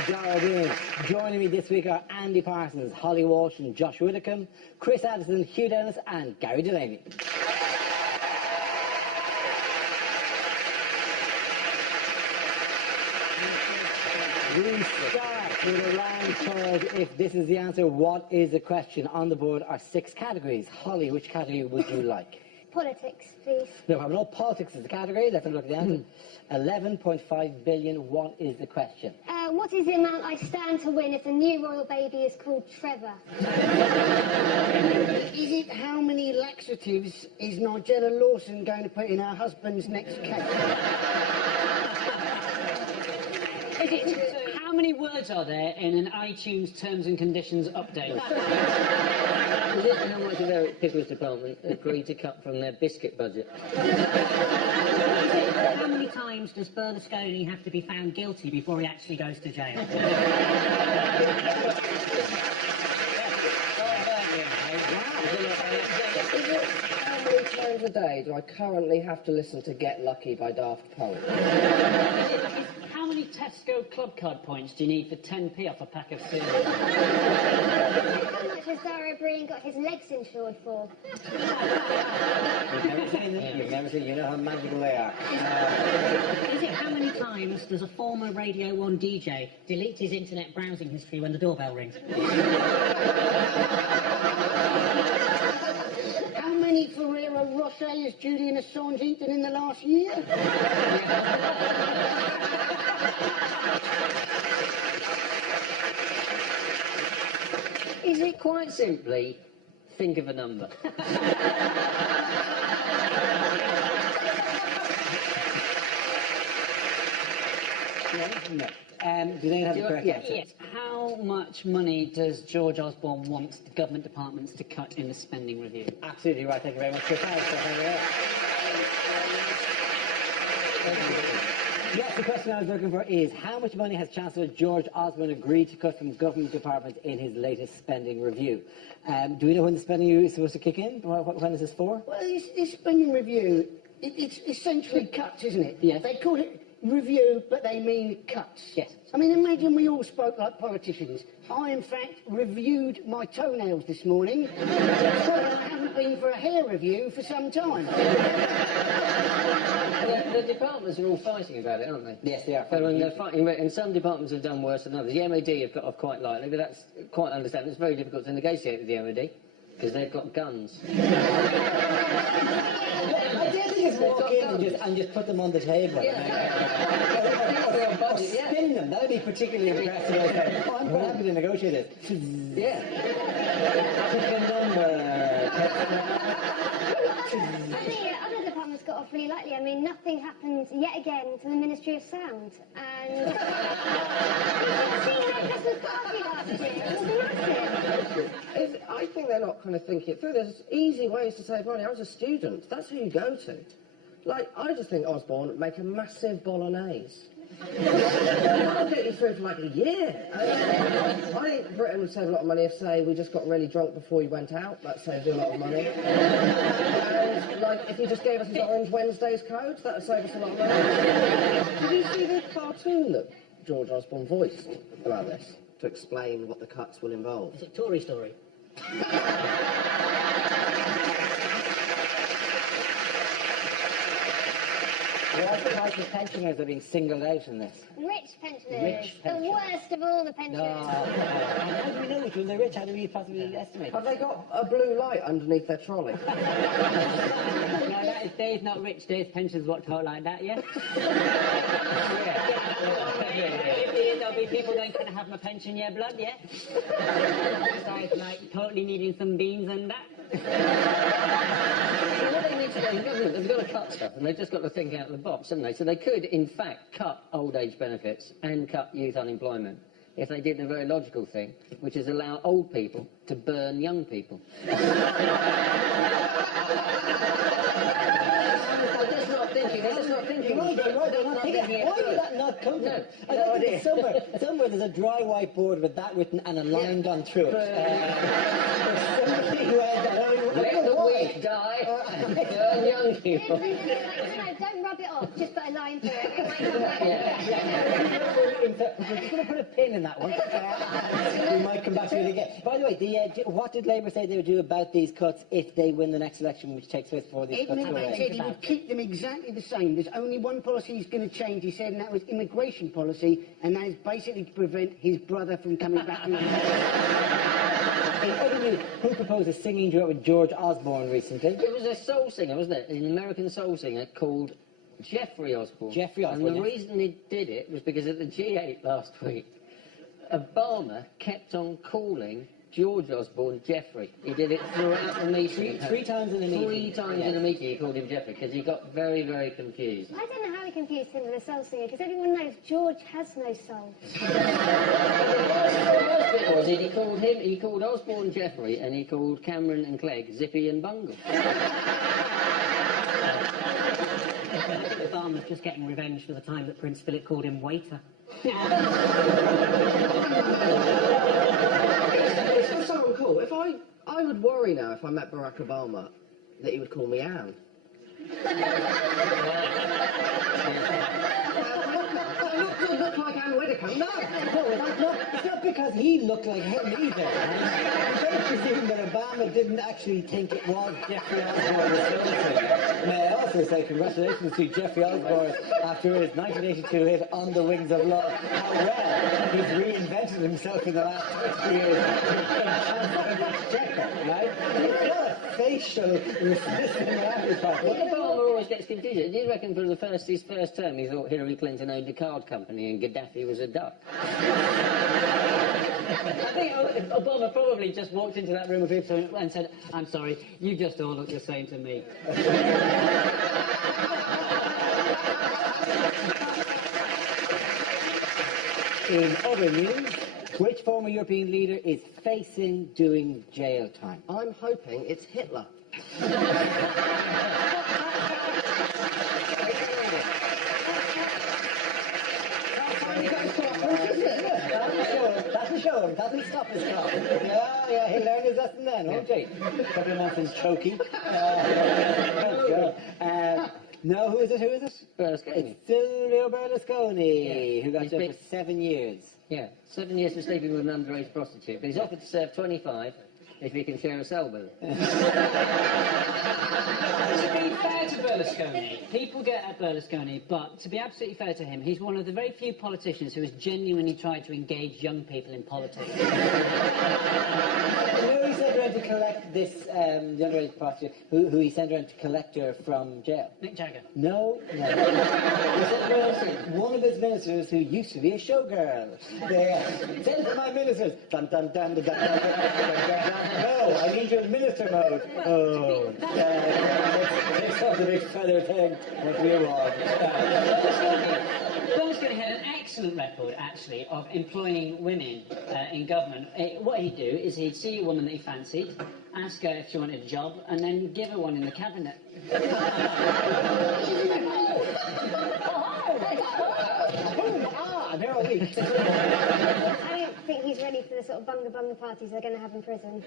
and Dara Boone. Joining me this week are Andy Parsons, Holly Walsh and Josh Widdicombe, Chris Addison, Hugh Dennis and Gary Delaney. We start with a round called If This Is the Answer, What Is the Question? On the board are 6 categories. Holly, which category would you like? Politics, please. No problem. No, politics is the category. Let's have a look at the answer. 11.5 billion. What is the question? What is the amount I stand to win if the new royal baby is called Trevor? Is it how many laxatives is Nigella Lawson going to put in her husband's next cake? Is it how many words are there in an iTunes terms and conditions update? Is it how much of their pickles department agreed to cut from their biscuit budget? How many times does Berlusconi have to be found guilty before he actually goes to jail? How many times a day do I currently have to listen to Get Lucky by Daft Punk? How many Tesco club card points do you need for 10p off a pack of cereal? How much has Dara Breen got his legs insured for? You've never seen, you know how magical they are. Is it how many times does a former Radio 1 DJ delete his internet browsing history when the doorbell rings? How many Ferrero Rocher has Julian Assange eaten in the last year? Is it quite simply, think of a number? No. Do they have the correct answer? Yes. How much money does George Osborne want the government departments to cut in the spending review? Absolutely right. Thank you very much for your time. Yes, the question I was looking for is, how much money has Chancellor George Osborne agreed to cut from government departments in his latest spending review? Do we know when the spending review is supposed to kick in? When is this for? Well, this spending review, it's essentially cuts, isn't it? Yes. They call it review, but they mean cuts. Yes. I mean, imagine we all spoke like politicians. I, in fact, reviewed my toenails this morning, so I haven't been for a hair review for some time. The departments are all fighting about it, aren't they? Yes, they are. They're fighting, and some departments have done worse than others. The MOD have got off quite lightly, but that's quite understandable. It's very difficult to negotiate with the MOD, because they've got guns. I did think it's walk in and just put them on the table. Or spin them. That would be particularly aggressive. Oh, I'm quite happy to negotiate it. Yeah. Pick a number. And the other departments got off really lightly. I mean, nothing happened yet again to the Ministry of Sound. And seeing their Christmas party last year, it was massive. I think they're not kind of thinking it through. There's easy ways to save money. I was a student. That's who you go to. Like, I just think Osborne would make a massive bolognese. That'll get you through for like a year. I think Britain would save a lot of money if, say, we just got really drunk before we went out. That saves you a lot of money. And, like, if he just gave us his Orange Wednesdays code, that would save us a lot of money. Did you see the cartoon that George Osborne voiced about this to explain what the cuts will involve? Is it Tory Story? What type of pensioners are being singled out in this? Rich pensioners. Rich pensioners. The worst of all the pensioners. No. How do we know which ones are rich? How do we possibly estimate? Have they got a blue light underneath their trolley? No, that is Dave's not rich. Dave's pensions what talk like that, yeah? There'll be people going, can I have my pension, yeah, blood, yeah? Besides, like, totally needing some beans and that. So what they need to do, the government, they've got to cut stuff, and they've just got to think out of the box, haven't they? So they could, in fact, cut old age benefits and cut youth unemployment if they did a very logical thing, which is allow old people to burn young people. I'm just not thinking. They're just not thinking. Right, they're not thinking. Why did that not come to them? I don't think somewhere there's a dry whiteboard with that written and a line gone through it. Somebody who had that. Let the weak die, burn young people. Don't rub it off, just put a line through it. It might come back. We're just going to put a pin in that one. We might come back to it again. By the way, what did Labour say they would do about these cuts if they win the next election, which takes place before these cuts go Edmund away? said he would keep them exactly the same. There's only one policy he's going to change, he said, and that was immigration policy, and that is basically to prevent his brother from coming back to In other news, who proposed a singing duet with George Osborne recently? It was a soul singer, wasn't it? An American soul singer called Jeffrey Osborne. Jeffrey Osborne, And the yes. reason he did it was because at the G8 last week, Obama kept on calling George Osborne Jeffrey. He did it throughout the meeting. Three times in a meeting. Three times in a meeting he called him Jeffrey because he got very, very confused. I don't know how he confused him with a soul singer, because everyone knows George has no soul. It was he called Osborne Jeffrey and he called Cameron and Clegg Zippy and Bungle. Obama's just getting revenge for the time that Prince Philip called him waiter. It's so cool. I would worry now if I met Barack Obama that he would call me Anne. I look like Anne Widdicombe. No. No, it's not because he looked like him either. I'm going to presume that Obama didn't actually think it was Jeffrey Osborne. May I also say congratulations to Jeffrey Osborne after his 1982 hit On the Wings of Love. How well he's reinvented himself in the last 20 years. Right? It's not a facial resistance at his part. Obama always gets confused. Do you reckon for his first term he thought Hillary Clinton owned a card company and Gaddafi was a duck? I think Obama probably just walked into that room of people and said, "I'm sorry, you just all look the same to me." In other news, which former European leader is facing doing jail time? I'm hoping it's Hitler. That'll show him. That'll stop his clock. Yeah, he'll learn his lesson then, won't he? A couple of months in choky. No, who is it? Berlusconi. It's Silvio Berlusconi, Yeah. who got He's jailed been- for 7 years. Yeah, 7 years for sleeping with an underage prostitute, but he's offered to serve 25 if he can share a cell with her. To be fair to Berlusconi, people get at Berlusconi, but to be absolutely fair to him, he's one of the very few politicians who has genuinely tried to engage young people in politics. You know, he sent around to collect this, the underage prostitute, who he sent around to collect her from jail. Mick Jagger. No. He sent around one of his ministers who used to be a showgirl. Send it to my ministers. Dun, dun, dun, dun, dun, dun, dun, dun, dun, dun. No, I need you in minister mode. Oh, takes off the big feather thing. What do you want? Berlusconi had an excellent record, actually, of employing women in government. What he'd do is he'd see a woman that he fancied, ask her if she wanted a job, and then give her one in the cabinet. There are we. I don't think he's ready for the sort of bunga parties they're going to have in prison.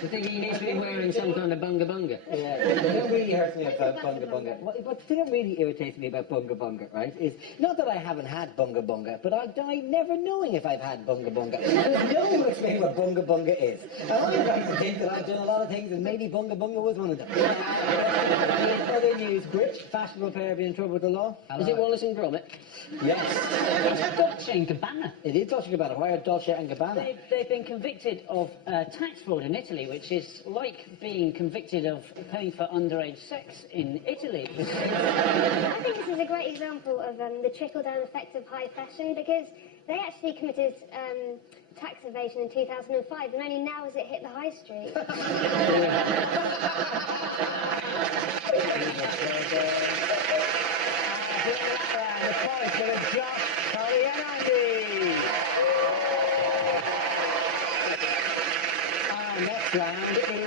You think he needs to be wearing some kind of bunga? Yeah, the thing that really hurts me about bunga. What the thing that really irritates me about bunga, right, is not that I haven't had bunga, but I'll die never knowing if I've had bunga. There's no one explain what bunga is. And I'm right to think that I've done a lot of things, and maybe bunga was one of them. In other news, which fashionable pair be in trouble with the law? Is it Wallace and Gromit? Yes. It's Dolce & Gabbana. It is Dolce & Gabbana. Why are Dolce & Gabbana? They've been convicted of tax fraud in Italy, which is like being convicted of paying for underage sex in Italy. I think this is a great example of the trickle-down effect of high fashion, because they actually committed tax evasion in 2005, and only now has it hit the high street. The points for the Josh, Holly and Andy. Our next round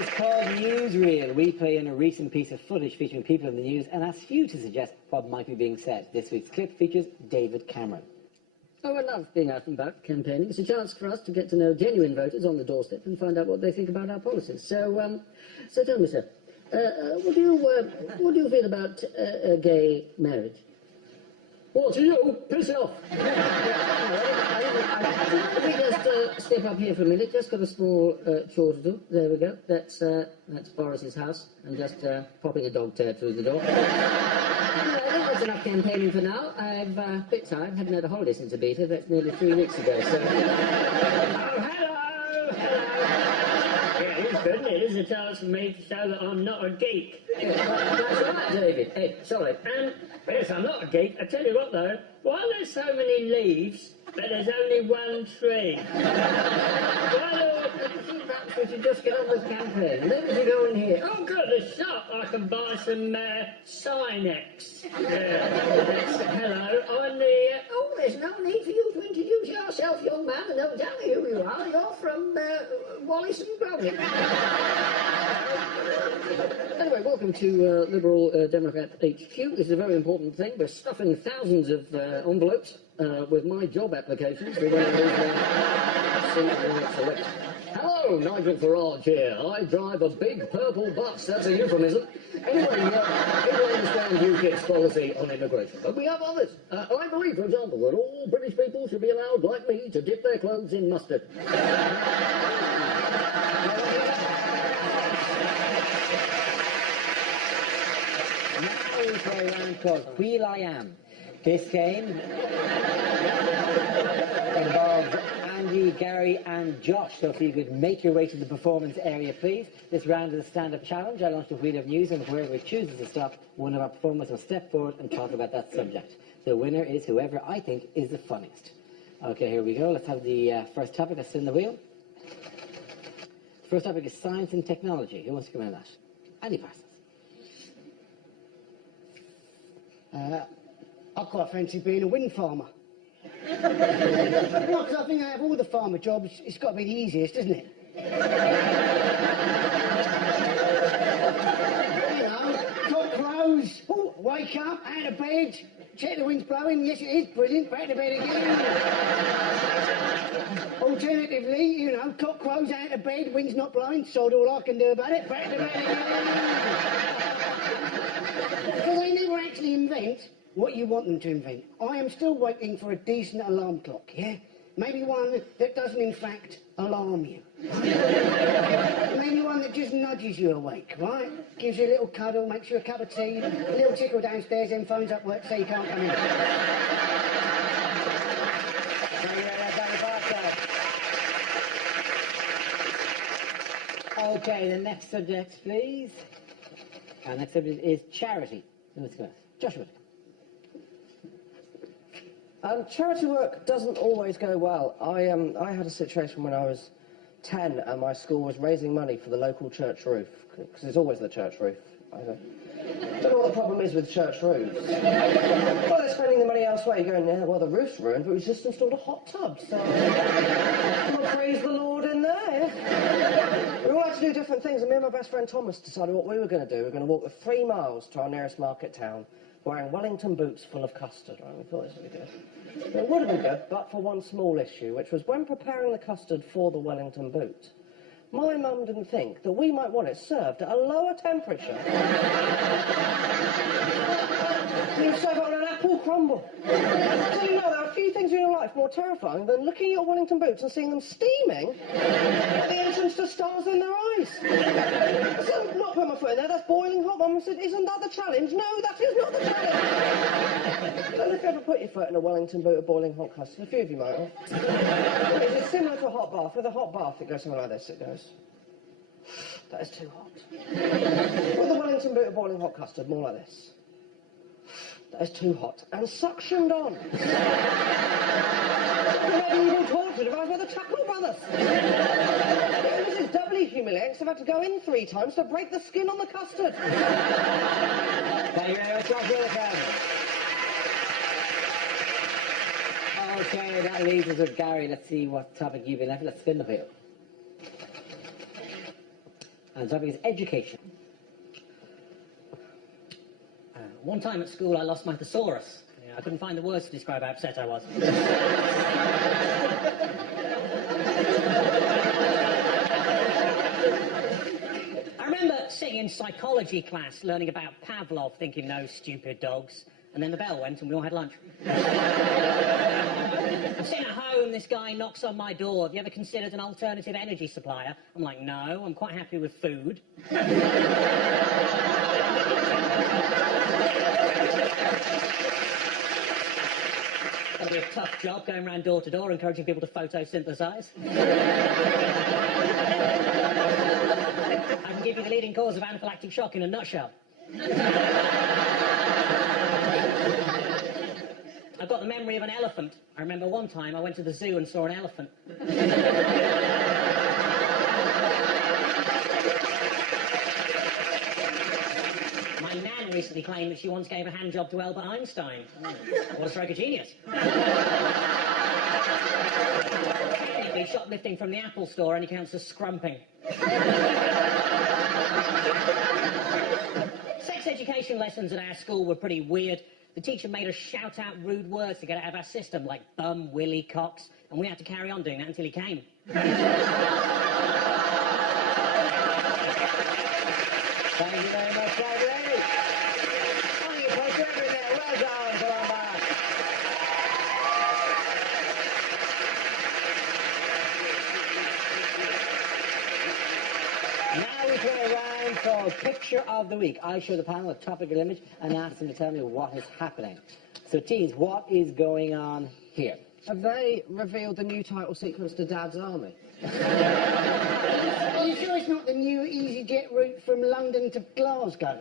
is called Newsreel. We play in a recent piece of footage featuring people in the news and ask you to suggest what might be being said. This week's clip features David Cameron. Oh, I love being out and about campaigning. It's a chance for us to get to know genuine voters on the doorstep and find out what they think about our policies. So tell me, sir, what do you feel about gay marriage? What do you? Piss off. If we just step up here for a minute, just got a small chore to do. There we go. That's Boris's house. I'm just popping a dog turd through the door. I think that's enough campaigning for now. I'm a bit tired. Haven't had a holiday since Ibiza. That's nearly 3 weeks ago. So. Oh, hello. Yeah, it's good, isn't it? This is a chance for me to show that I'm not a geek. Yeah, that's right, David. Hey, sorry. Yes, I'm not a geek. I tell you what, though, why there's so many leaves, but there's only one tree? Perhaps we should just get on with campaign. Let me go in here. Oh, good, a shop. I can buy some Sinex. Hello, I'm the... Oh, there's no need for you to introduce yourself, young man, and don't tell me who you are. You're from Wallace and Gromit. Anyway, welcome to Liberal Democrat HQ. This is a very important thing. We're stuffing thousands of envelopes with my job applications. We're going to select. Hello, Nigel Farage here. I drive a big purple bus. That's a euphemism. Anyway, people understand UKIP's policy on immigration, but we have others. I believe, for example, that all British people should be allowed, like me, to dip their clothes in mustard. Now we play a round called Wheel I Am. This game involves Andy, Gary and Josh. So if you could make your way to the performance area, please. This round is a stand-up challenge. I launch the wheel of news, and whoever it chooses to stop, one of our performers will step forward and talk about that subject. The winner is whoever I think is the funniest. Okay, here we go. Let's have the first topic. Let's spin the wheel. The first topic is science and technology. Who wants to come in on that? Andy Parsons. I quite fancy being a wind farmer. Because I think out of all the farmer jobs, it's got to be the easiest, isn't it? You know, cock crows, wake up, out of bed, check the wind's blowing, yes it is, brilliant, back to bed again. Alternatively, you know, cock crows, out of bed, wind's not blowing, sod all I can do about it, back to bed again. Because they never actually invent what you want them to invent. I am still waiting for a decent alarm clock, yeah? Maybe one that doesn't, in fact, alarm you. Maybe one that just nudges you awake, right? Gives you a little cuddle, makes you a cup of tea, a little tickle downstairs, then phones up work, so you can't come in. Okay, the next subject, please. Our next subject is charity. Let's go. Joshua. Charity work doesn't always go well. I had a situation when I was 10 and my school was raising money for the local church roof, because it's always the church roof. I don't know what the problem is with church roofs. Well, they're spending the money elsewhere. You're going, yeah, well, the roof's ruined, but we've just installed a hot tub, so we'll praise the Lord in there. We all had to do different things, and me and my best friend Thomas decided what we were going to do. We were going to walk the 3 miles to our nearest market town, wearing Wellington boots full of custard. Right? We thought this would be good. It would have been good, but for one small issue, which was when preparing the custard for the Wellington boot, my mum didn't think that we might want it served at a lower temperature. You serve it on an apple crumble. So you know, there are a few things in your life more terrifying than looking at your Wellington boots and seeing them steaming at the entrance to stars in their eyes. So I'm not putting my foot in there, that's boiling hot. Mum said, isn't that the challenge? No, that is not the challenge. Don't if you ever put your foot in a Wellington boot of boiling hot custard. A few of you might have. It's similar to a hot bath. With a hot bath, it goes something like this. It goes, that is too hot. With a Wellington boot of boiling hot custard, more like this. That is too hot. And suctioned on. Medieval torture devised by the Chuckle Brothers. This is doubly humiliating, because I've had to go in 3 times to break the skin on the custard. Thank you very much, Josh Widdicombe. Okay, that leaves us with Gary. Let's see what topic you've been left. Let's spin the wheel. And the topic is education. One time at school I lost my thesaurus. I couldn't find the words to describe how upset I was. I remember sitting in psychology class learning about Pavlov, thinking, no stupid dogs. And then the bell went and we all had lunch. I'm sitting at home, this guy knocks on my door. Have you ever considered an alternative energy supplier? I'm like, no, I'm quite happy with food. That'd be a tough job, going around door to door, encouraging people to photosynthesize. I can give you the leading cause of anaphylactic shock in a nutshell. I've got the memory of an elephant. I remember one time I went to the zoo and saw an elephant. My nan recently claimed that she once gave a hand job to Albert Einstein. What a stroke of genius. Technically, shoplifting from the Apple store only counts as scrumping. Sex education lessons at our school were pretty weird. The teacher made us shout out rude words to get out of our system, like bum, willy, cocks, and we had to carry on doing that until he came. Thank you very much, Delaney. Thank you for everything. Well done, Columba. Now we play a round called Picture of the Week. I show the panel a topical image and ask them to tell me what is happening. So, teens, what is going on here? Have they revealed the new title sequence to Dad's Army? Are you sure it's not the new EasyJet route from London to Glasgow?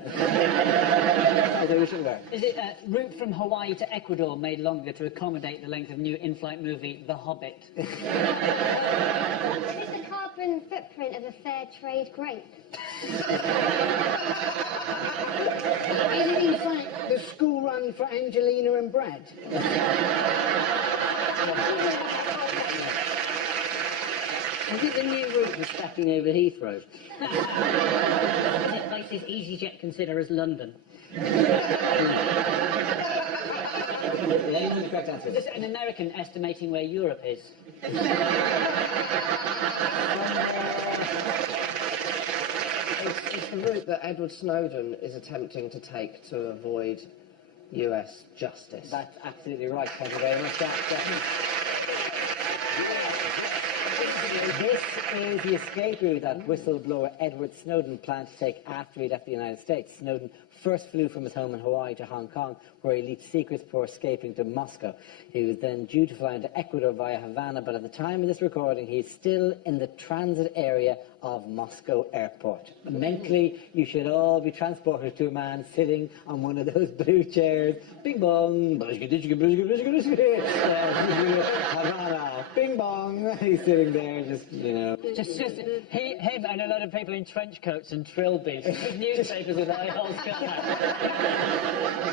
Is it a route from Hawaii to Ecuador made longer to accommodate the length of new in-flight movie The Hobbit? Is it the carbon footprint of a fair trade grape? Is it in fact the school run for Angelina and Brad? Is it the new route for stacking over Heathrow? Is it places EasyJet consider as London? Anyone correct answer? Is this an American estimating where Europe is? It's the route that Edward Snowden is attempting to take to avoid US justice. That's absolutely right. Thank you very much, Jack. This is the escape route that whistleblower Edward Snowden planned to take after he left the United States. Snowden first flew from his home in Hawaii to Hong Kong, where he leaked secrets before escaping to Moscow. He was then due to fly into Ecuador via Havana, but at the time of this recording, he's still in the transit area of Moscow airport. Mentally, you should all be transported to a man sitting on one of those blue chairs. Bing bong, Havana, bing bong. He's sitting there, just, you know. Just him and a lot of people in trench coats and trilbies. Newspapers with high holes cut.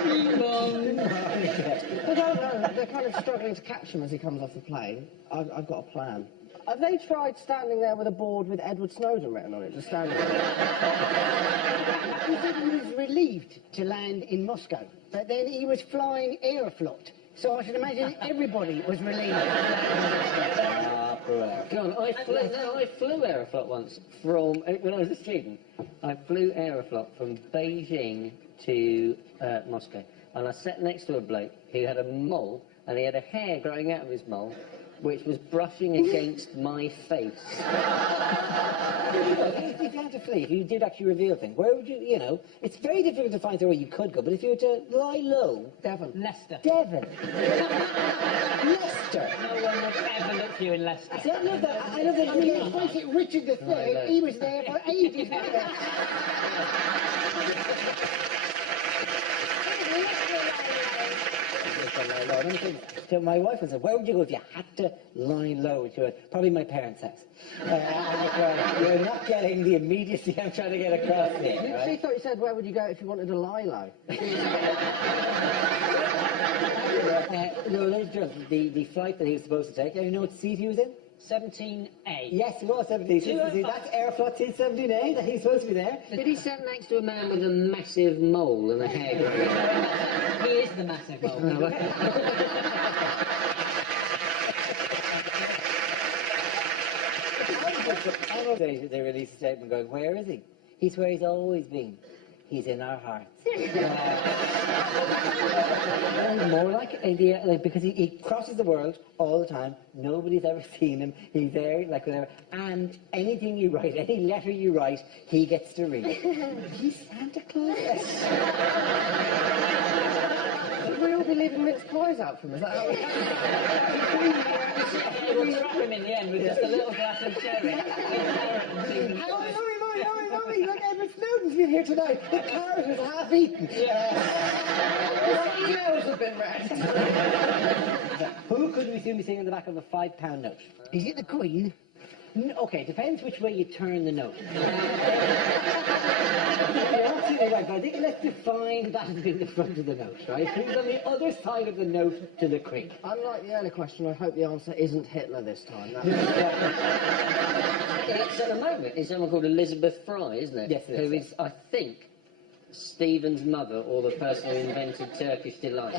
Bing bong. I don't know, they're kind of struggling to catch him as he comes off the plane. I've got a plan. Have they tried standing there with a board with Edward Snowden written on it? Just standing there? He said he was relieved to land in Moscow, but then he was flying Aeroflot. So I should imagine everybody was relieved. John, I flew Aeroflot once from, when I was a student, I flew Aeroflot from Beijing to Moscow. And I sat next to a bloke who had a mole, and he had a hair growing out of his mole, which was brushing against my face. If you had to flee, if you did actually reveal things, where would you, you know, it's very difficult to find where you could go, but if you were to lie low... Devon. Leicester. Devon. Leicester. No one would ever look for you in Leicester. See, I love that. I love that. Let's face it, Richard III, he was there for ages. So my wife would say, where would you go if you had to lie low? She went, probably my parents' house. You're not getting the immediacy I'm trying to get across here. She Right? thought you said, where would you go if you wanted to lie low? No, ladies and gentlemen, the flight that he was supposed to take, you know what seat he was in? 17A. Yes, he was 17. See, that's Aeroflot seat 17A, that he's supposed to be there. Did he sit next to a man with a massive mole and a hair growing out? He is the massive mole. They released a statement going, where is he? He's where he's always been. he's in our hearts. More like India, like, because he crosses the world all the time. Nobody's ever seen him. He's there, like whatever. And anything you write, any letter you write, he gets to read. He's Santa Claus. Would we all be leaving mince pies out for him? Is that how We'll trap him in the end with just a little glass of cherry. Mommy, look, Edward Snowden's been here tonight. The carrot was half eaten. the nails have been wrecked? Who could we soon be seeing on the back of a £5 note? Is it the Queen? Okay, depends which way you turn the note. You're absolutely right, but I think let's define that as being the front of the note, right? Who's on the other side of the note to the Queen? Unlike the earlier question, I hope the answer isn't Hitler this time. It's at the moment, it's someone called Elizabeth Fry, isn't it? Yes, it is. Who is, I think, Stephen's mother, or the person who invented Turkish delight.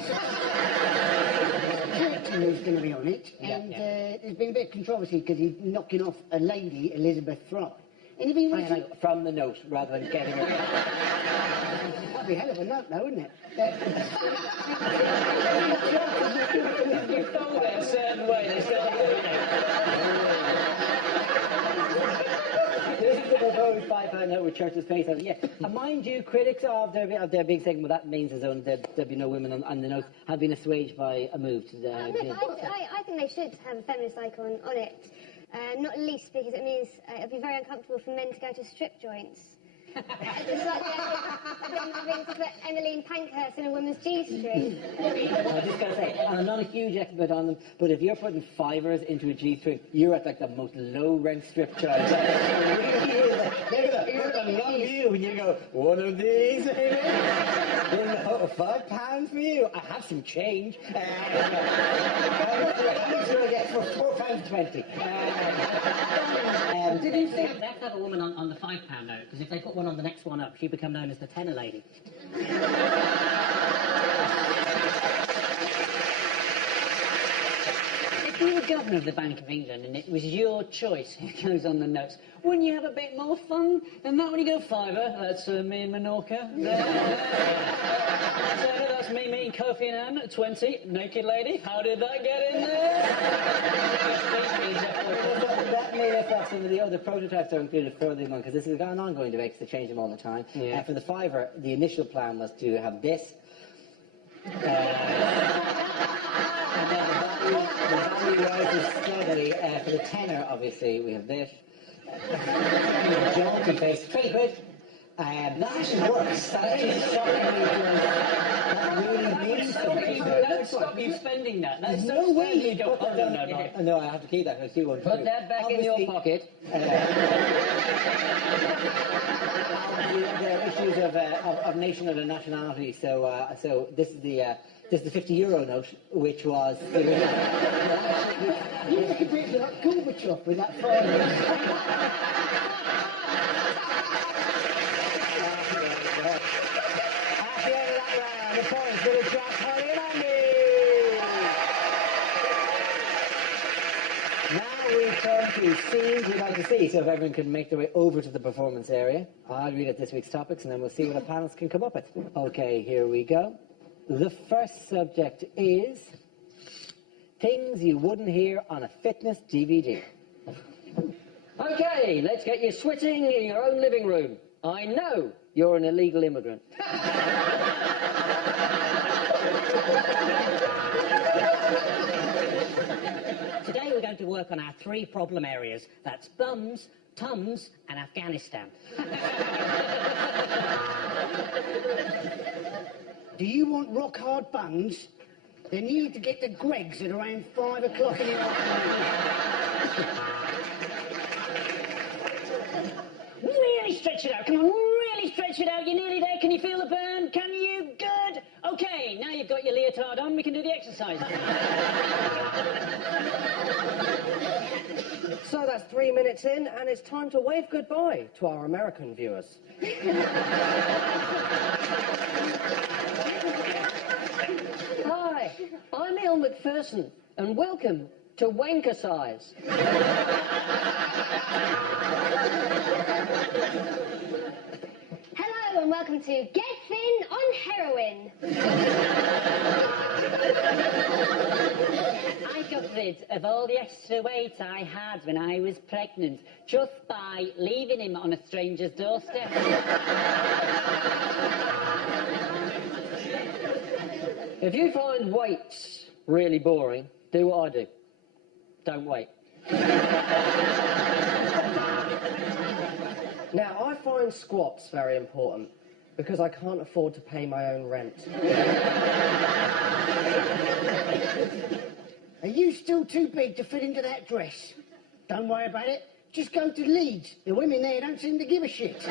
Who's going to be on it, and there's been a bit of controversy because he's knocking off a lady, Elizabeth Fry. And if he was From the note, rather than getting it. that'd be a hell of a note, though, wouldn't it? You fold it a certain way, they start doing it. This is the proposed £5 note with Church's face on it. Yeah, and mind you, critics of their big saying, well, that means there'll be no women on the note, have been assuaged by a move to the... I think they should have a feminist icon on it. Not least because it means it'll be very uncomfortable for men to go to strip joints. It's like them having to put Emmeline Pankhurst in a woman's G-string. I was just going to say, and I'm not a huge expert on them, but if you're putting fivers into a G-string, you're at like the most low-rent strip joint. It really is. Look at the long view when you go, one of these, maybe? £5 for you. I have some change. How much do I get for £4.20? Did you think they have to have a woman on the £5 note? Because if they put one on the next one up, she'd become known as the tenner lady. If you were governor of the Bank of England and it was your choice who goes on the notes, wouldn't you have a bit more fun than that when you go fiver? That's me in Menorca. That's me meeting Kofi Annan at 20. Naked lady. How did that get in there? That may have got some of the other prototypes are included further on, because this is an ongoing debate, to change them all the time. Yeah. For the fiver, the initial plan was to have this. And then the value rises steadily. For the tenner, obviously, we have this. Jaunty face, 20 quid. That actually works. That actually shockingly does. That really means something. Don't stop you spending that. That's No way you go, oh, no. No, I have to keep that. I see one. Put that back in your pocket. The issues of nation and nationality. So this is the €50 note, which was. You look a bit like Gorbachev with that fire. At the end of that round, the points for the Jack, Holly and Andy. Now we turn to scenes we'd like to see, so if everyone can make their way over to the performance area. I'll read out this week's topics and then we'll see what the panels can come up with. Okay, here we go. The first subject is things you wouldn't hear on a fitness DVD. Okay, let's get you sweating in your own living room. I know you're an illegal immigrant. Today we're going to work on our 3 problem areas. That's bums, tums, and Afghanistan. Do you want rock-hard buns? Then you need to get to Greg's at around 5 o'clock in the afternoon. Really stretch it out. Come on, really stretch it out. You're nearly there. Can you feel the burn? Can you? Good. Okay, now you've got your leotard on. We can do the exercise. So that's 3 minutes in, and it's time to wave goodbye to our American viewers. Hi, I'm Il McPherson, and welcome to Wankercise. Hello and welcome to Get Thin on Heroin. I got rid of all the extra weight I had when I was pregnant just by leaving him on a stranger's doorstep. If you find weights really boring, do what I do. Don't wait. Now, I find squats very important because I can't afford to pay my own rent. Are you still too big to fit into that dress? Don't worry about it. Just go to Leeds. The women there don't seem to give a shit.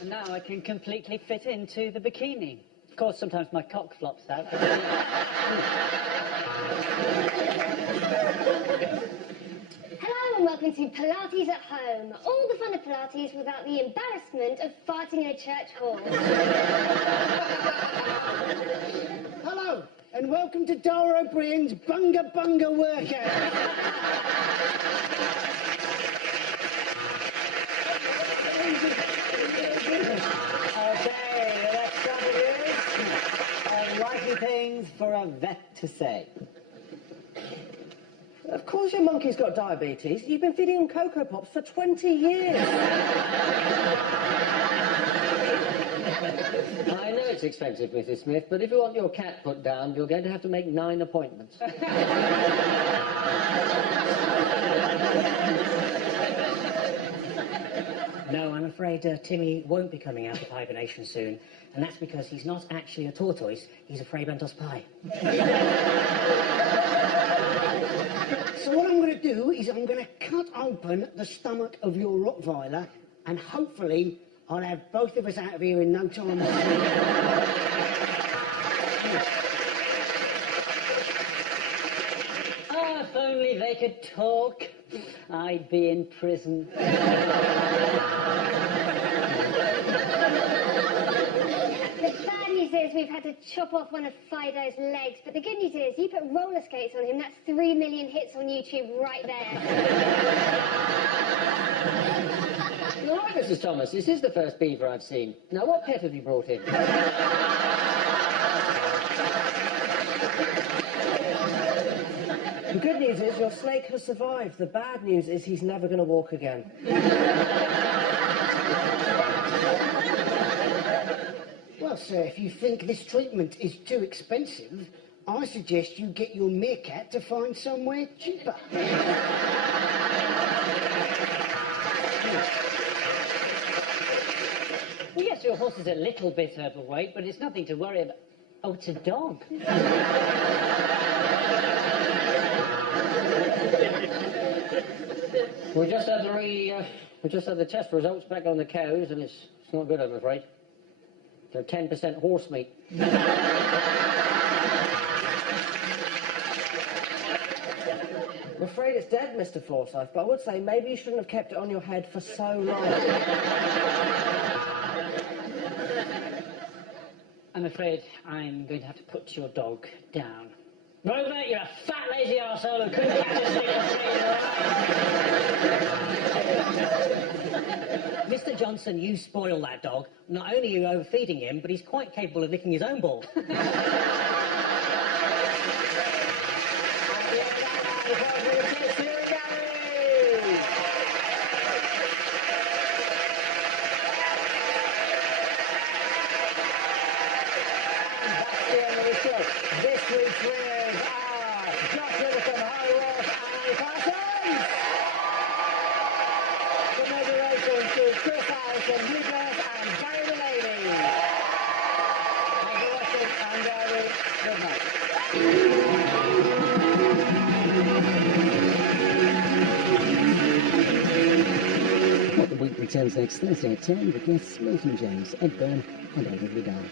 And now I can completely fit into the bikini. Of course, sometimes my cock flops out. Hello and welcome to Pilates at Home. All the fun of Pilates without the embarrassment of farting in a church hall. Hello, and welcome to Dara O'Brien's Bunga Bunga workout. Okay, the next topic is unlikely things for a vet to say. Of course your monkey's got diabetes. You've been feeding him Cocoa Pops for 20 years. I know it's expensive, Mrs. Smith, but if you want your cat put down, you're going to have to make 9 appointments. No, I'm afraid Timmy won't be coming out of hibernation soon, and that's because he's not actually a tortoise, he's a Freybentos pie. So what I'm going to do is I'm going to cut open the stomach of your Rottweiler, and hopefully I'll have both of us out of here in no time. Oh, if only they could talk, I'd be in prison. The bad news is we've had to chop off one of Fido's legs, but the good news is you put roller skates on him, that's 3 million hits on YouTube right there. You're right, Mrs. Thomas. This is the first beaver I've seen. Now, what pet have you brought in? The good news is your snake has survived. The bad news is he's never going to walk again. Well, sir, if you think this treatment is too expensive, I suggest you get your meerkat to find somewhere cheaper. Well, yes, your horse is a little bit overweight, but it's nothing to worry about. Oh, it's a dog. We just had the test results back on the cows, and it's not good, I'm afraid. They're 10% horse meat. I'm afraid it's dead, Mr. Forsyth, but I would say maybe you shouldn't have kept it on your head for so long. I'm afraid I'm going to have to put your dog down. Rover, you're a fat, lazy arsehole who couldn't catch a single Mr. Johnson, you spoil that dog. Not only are you overfeeding him, but he's quite capable of licking his own balls. This week's winners are Josh Widdicombe, Harry Walsh and Parsons. Congratulations to Chris Harrison, Douglas and Gary Delaney. Thanks for watching and good night. Well, the week returns next Thursday at 10 with guests Milton James, Ed Byrne and Edward Liddell.